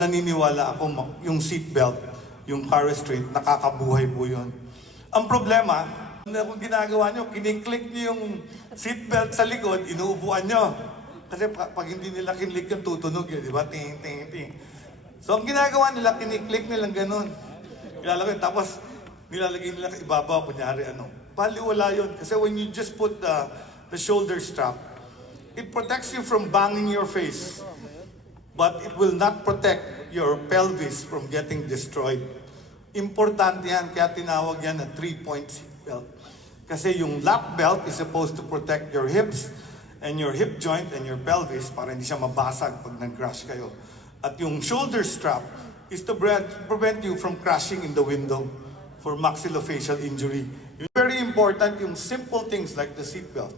Naniniwala ako yung seatbelt, yung car restraint, nakakabuhay po yun. Ang problema, kung ginagawa nyo, kiniklik nyo yung seatbelt sa likod, inuupuan nyo. Kasi pag hindi nila kinlik yung tutunog yun, di ba? Ting, ting, ting. So ang ginagawa nila, kiniklik nilang ganun. Ilalagay, tapos nilalagay nila ibabaw, kunyari ano. Baliwala yun. Kasi when you just put the shoulder strap, it protects you from banging your face. But it will not protect your pelvis from getting destroyed. Importante yan, kaya tinawag yan na 3-point seatbelt. Kasi yung lap belt is supposed to protect your hips and your hip joint and your pelvis para hindi siya mabasag pag nag-crash kayo. At yung shoulder strap is to prevent you from crashing in the window for maxillofacial injury. Very important yung simple things like the seatbelt.